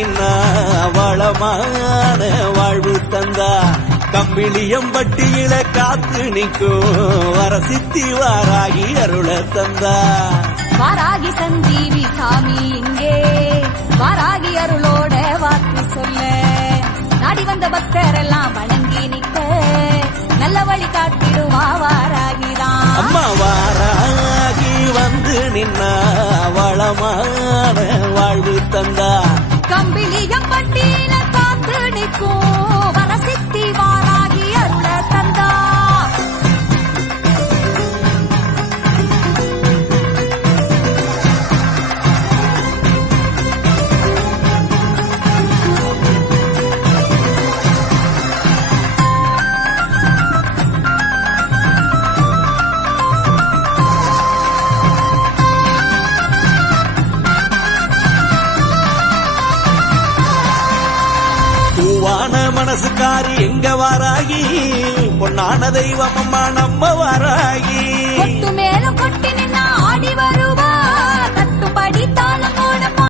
நின்னா வளமான வாழ்வு தந்தா கம்பிளியம்பட்டியில காத்து நிற்கும் வரசித்தி வாராகி அருள தந்தா வாராகி சஞ்சீவி சாமி இங்கே வாராகி அருளோட வாக்கு சொல்ல நாடி வந்த பக்தரெல்லாம் வணங்கி நிற்க நல்ல வழி காட்டிடுவா வாராகிதான் அம்மா வாராகி வந்து நின்னா வளமான வாழ்வு தந்தா கம்பிளியம்பட்டியில காத்து நிற்கும் வரசித்தி வாராகி அருள தந்தா பூவான மனசுக்காரி எங்க வாராகி பொன்னான தெய்வம் அம்மா நம்ம வாராகி